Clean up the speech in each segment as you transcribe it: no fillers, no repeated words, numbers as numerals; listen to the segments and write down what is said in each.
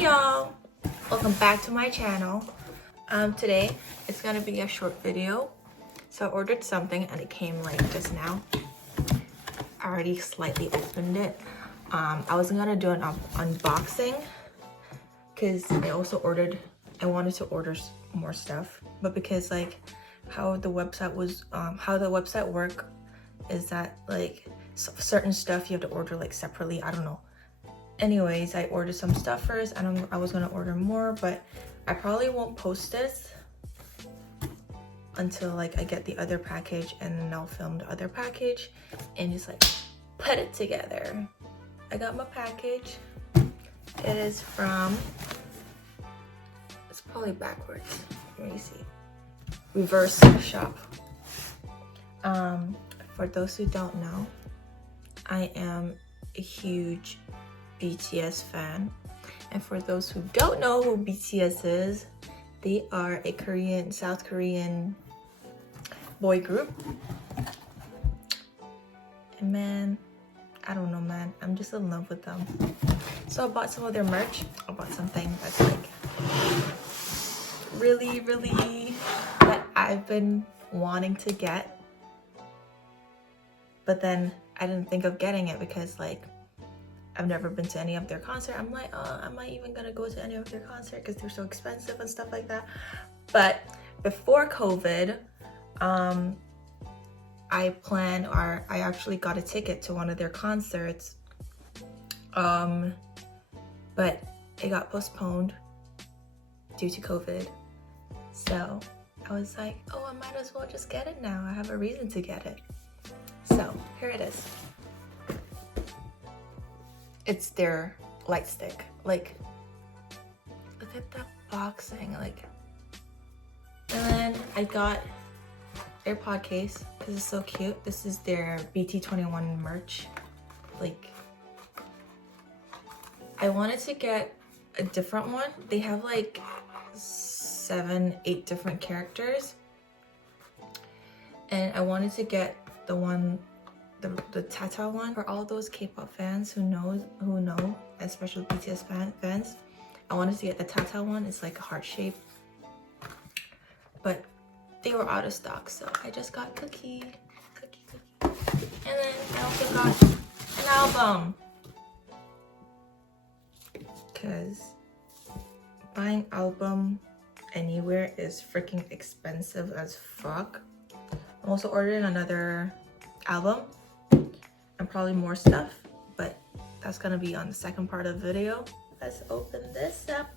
y'all, welcome back to my channel. Today it's gonna be a short video. So I ordered something and it came like just now. I already slightly opened it. I wasn't gonna do an unboxing because I wanted to order more stuff, but because like how the website work is that like certain stuff you have to order like separately. I don't know. Anyways, I ordered some stuff first and I was gonna order more, but I probably won't post this until like I get the other package, and then I'll film the other package and just like put it together. I got my package. It is from, it's probably backwards. Let me see. Reverse shop. For those who don't know, I am a huge BTS fan, and for those who don't know who BTS is, they are a South Korean boy group. And man, I don't know, man, I'm just in love with them. So I bought some of their merch. I bought something that's like really that I've been wanting to get, but then I didn't think of getting it because like I've never been to any of their concert. I'm like, oh, am I even gonna go to any of their concert because they're so expensive and stuff like that. But before COVID, I actually got a ticket to one of their concerts, but it got postponed due to COVID. So I was like, oh, I might as well just get it now. I have a reason to get it. So here it is. It's their light stick. Like, look at that boxing. Like, and then I got AirPod case because it's so cute. This is their BT21 merch. Like, I wanted to get a different one. They have like 7-8 different characters, and I wanted to get the one, the Tata one. For all those K-pop fans who know, especially BTS fans, I wanted to get the Tata one. It's like a heart shape, but they were out of stock, so I just got cookie. And then I also got an album, because buying album anywhere is freaking expensive as fuck. I also ordered another album and probably more stuff, but that's gonna be on the second part of the video. Let's open this up.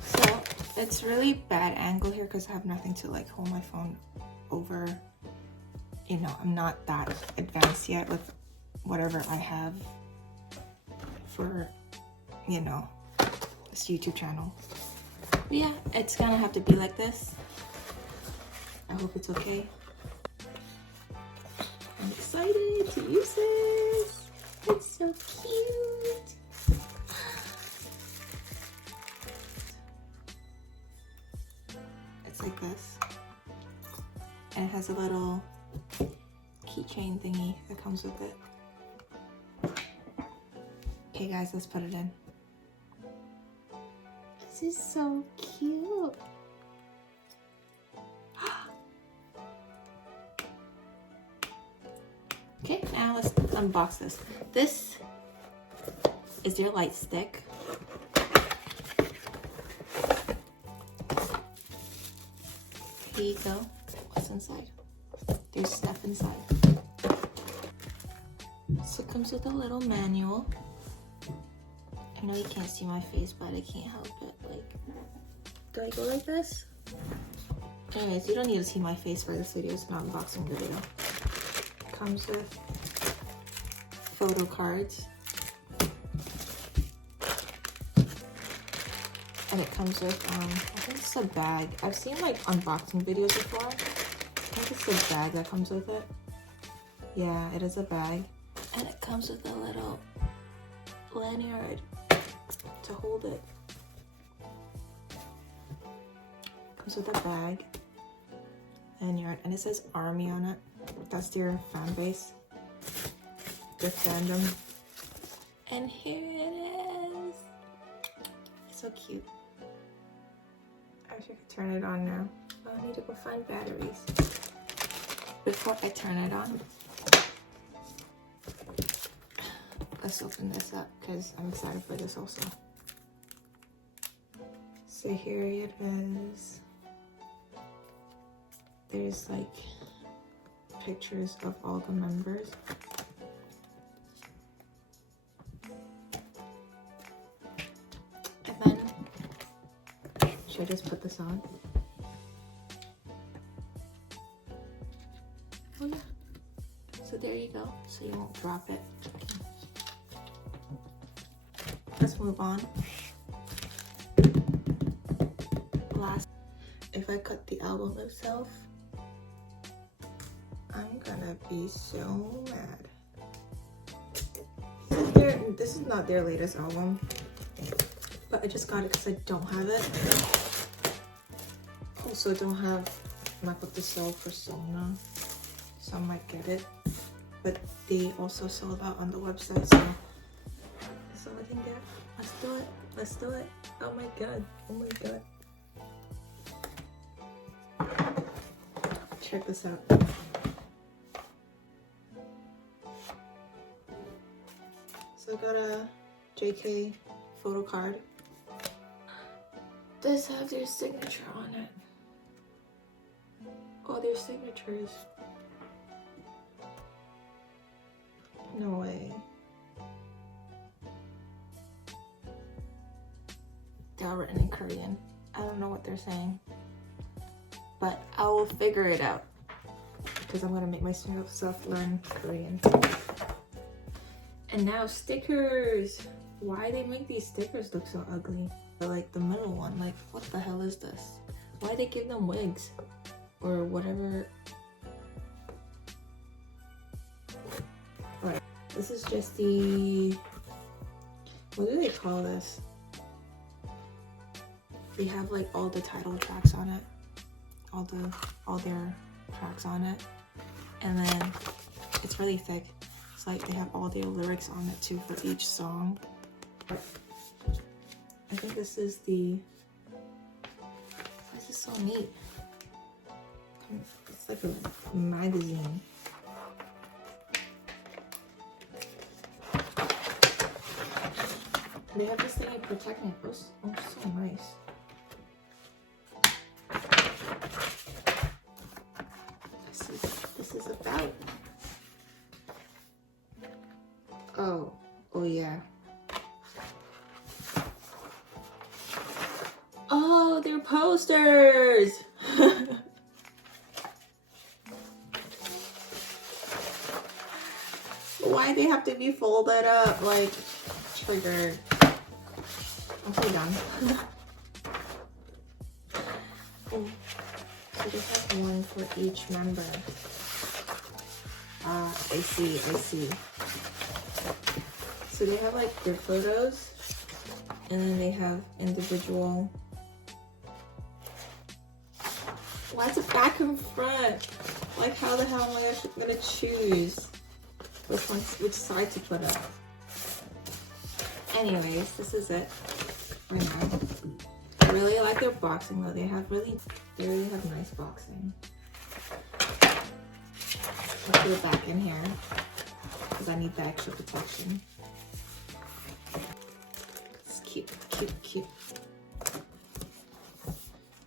So it's really bad angle here because I have nothing to like hold my phone over. You know, I'm not that advanced yet with whatever I have for, you know, this YouTube channel. But yeah, it's gonna have to be like this. I hope it's okay. I'm excited to use this. It's so cute. It's like this. And it has a little keychain thingy that comes with it. Okay guys, let's put it in. This is so cute. Okay, now let's unbox this. This is their light stick. Here you go. What's inside? There's stuff inside. So it comes with a little manual. I know you can't see my face, but I can't help it. Like, do I go like this? Anyways, you don't need to see my face for this video. It's an unboxing video. Comes with photo cards, and it comes with I think it's a bag. I've seen like unboxing videos before. I think it's a bag that comes with it. Yeah, it is a bag, and it comes with a little lanyard to hold it. Comes with a bag, lanyard, and it says ARMY on it. That's their fan base, their fandom. And here it is. It's so cute. I wish I could turn it on now. Oh, I need to go find batteries. Before I turn it on, let's open this up because I'm excited for this also. So here it is. There's like pictures of all the members. And then, should I just put this on? Oh yeah. So there you go. So you won't drop it. Let's move on. Last, if I cut the album itself, I'm gonna be so mad. This is not their latest album, but I just got it because I don't have it. Also don't have MacBook to sell Persona, so I might get it. But they also sold out on the website, so that's all I can get. Let's do it. Let's do it. Oh my god. Oh my god. Check this out. So I got a JK photo card. This has their signature on it. Oh, their signatures. No way. They're all written in Korean. I don't know what they're saying, but I will figure it out because I'm gonna make myself learn Korean. And now stickers. Why they make these stickers look so ugly? Like the middle one, like what the hell is this? Why they give them wigs or whatever? Right. This is just the, what do they call this? They have like all the title tracks on it, all their tracks on it, and then it's really thick. It's like they have all their lyrics on it too for each song. I think this is the, this is so neat. It's like a magazine. They have this thing in protecting it. Oh, so nice. This is about. Oh yeah. Oh, they're posters. Why they have to be folded up? Like, triggered. I'm so done. Oh, so they have one for each member. Ah, I see. So they have like their photos, and then they have individual. Why is it back and front? Like, how the hell am I gonna choose which side to put up? Anyways, this is it right now. I really like their boxing though. They really have nice boxing. I'll put it back in here because I need the extra protection. It's cute.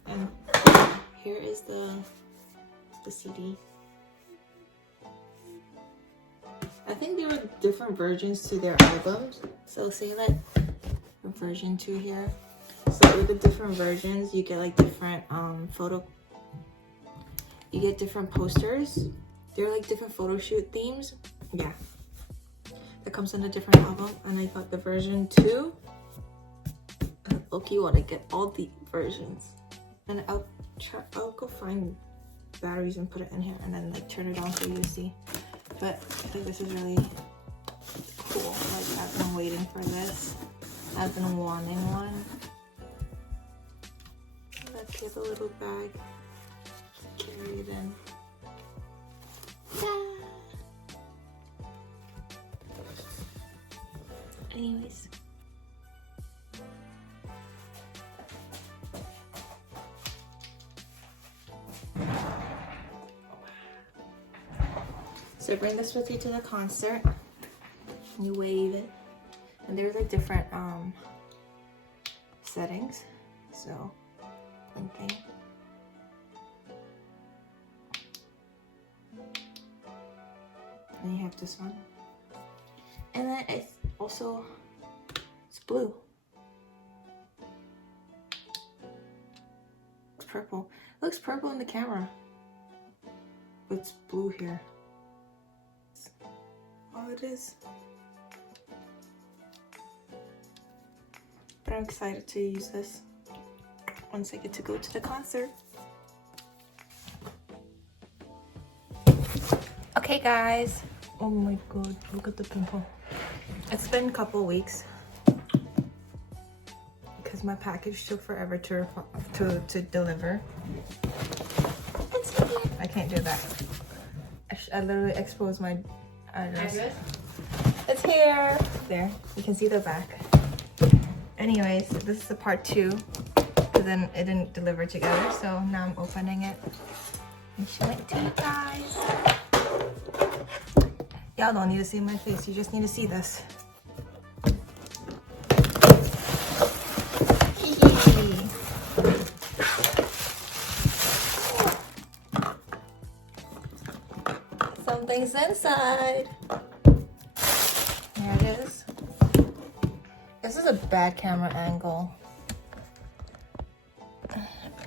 And here is the CD. I think there were different versions to their albums. So say like version 2 here. So with the different versions, you get like different you get different posters. They're like different photo shoot themes. Yeah. That comes in a different album. And I got the version 2. LAKEY want to get all the versions. And I'll go find batteries and put it in here and then like turn it on for you to see. But I think this is really cool. Like, I've been waiting for this. I've been wanting one. Let's get a little bag. Carry it in. Anyways. So bring this with you to the concert. You wave it. And there's like different settings. So blinking. And you have this one. And then it's also blue. It's purple. It looks purple in the camera. But it's blue here. Oh, it is. But I'm excited to use this once I get to go to the concert. Okay guys. Oh my god, look at the pimple. It's been a couple weeks because my package took forever to deliver. I can't do that. I literally exposed my address. It's here. There, you can see the back. Anyways, this is the part 2, but then it didn't deliver together, so now I'm opening it and showing it to you guys. Y'all don't need to see my face, you just need to see this. Something's inside. There it is. This is a bad camera angle,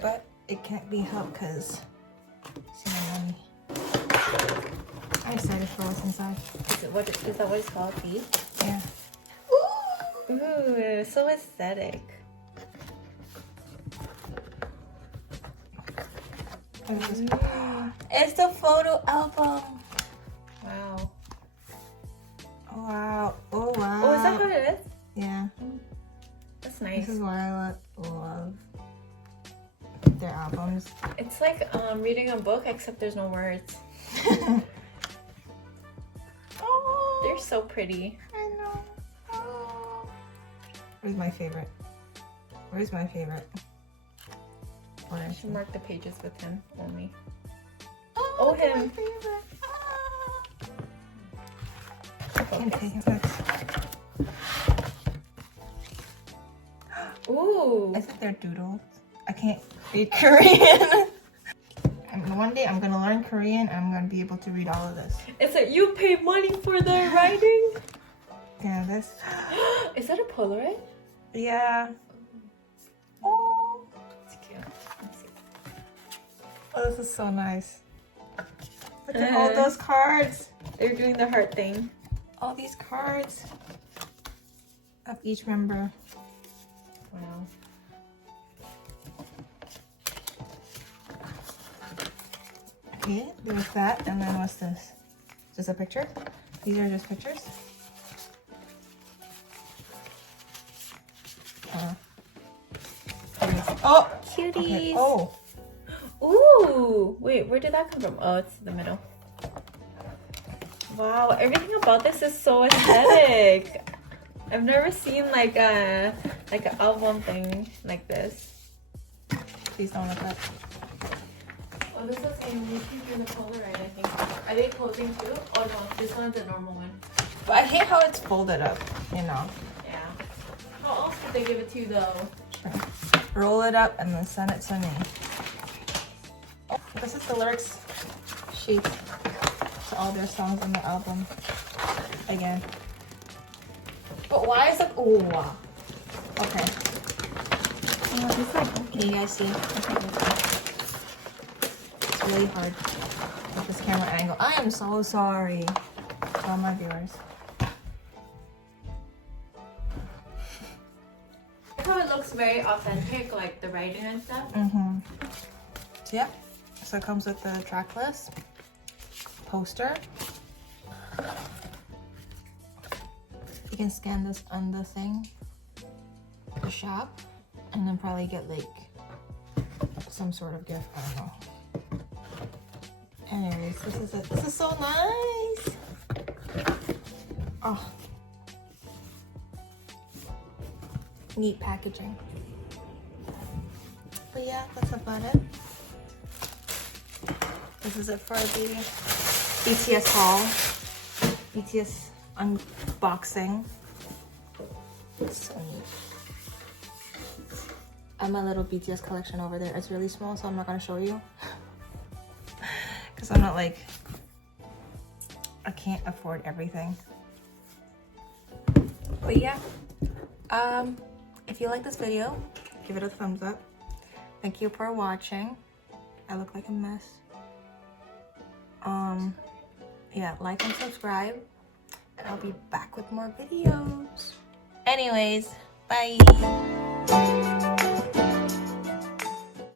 but it can't be helped because see my money. I'm excited for what's inside. Is that what it's called? B? Yeah. Ooh, so aesthetic. It's the photo album. Wow. Oh wow. Oh wow. Oh, is that how it is? Yeah. That's nice. This is why I love their albums. It's like reading a book, except there's no words. Oh, they're so pretty. I know. Oh. Where's my favorite? Where's my favorite? I should mark the pages with him only. Oh, him. My favorite. Ooh. I think they're doodles. I can't read Korean. One day I'm gonna learn Korean and I'm gonna be able to read all of this. It's like you pay money for the writing? Yeah, this. Is that a Polaroid? Yeah. Oh. It's cute. Let's see. Oh, this is so nice. Look at all those cards. They're doing the heart thing. All these cards of each member. Wow. Okay, there's that, and then what's this? Just a picture? These are just pictures? Oh! Cuties! Okay. Oh! Ooh! Wait, where did that come from? Oh, it's the middle. Wow, everything about this is so aesthetic. I've never seen like an album thing like this. Please don't look up. Oh, this is the same. You can do the Polaroid, I think. Are they posing too? Oh no, this one's a normal one. But I hate how it's folded up, you know. Yeah. How else would they give it to you though? Sure. Roll it up and then send it to me. Oh, this is the lyrics sheet to all their songs on the album. Again. But why is it? Oh, wow. Okay. Can you guys see? It's really hard with this camera angle. I am so sorry to all my viewers. How it looks very authentic, like the writing and stuff. Mm-hmm. So yeah. So it comes with the track list, poster. You can scan this on the thing, the shop, and then probably get like some sort of gift. I don't know. Anyways, this is it. This is so nice. Oh, neat packaging. But yeah, that's about it. This is it for the BTS haul. BTS unboxing. So neat. I have my little BTS collection over there. It's really small, so I'm not gonna show you. Because I'm not like, I can't afford everything. But yeah, if you like this video, give it a thumbs up. Thank you for watching. I look like a mess. Yeah, like and subscribe, and I'll be back with more videos. Anyways, bye.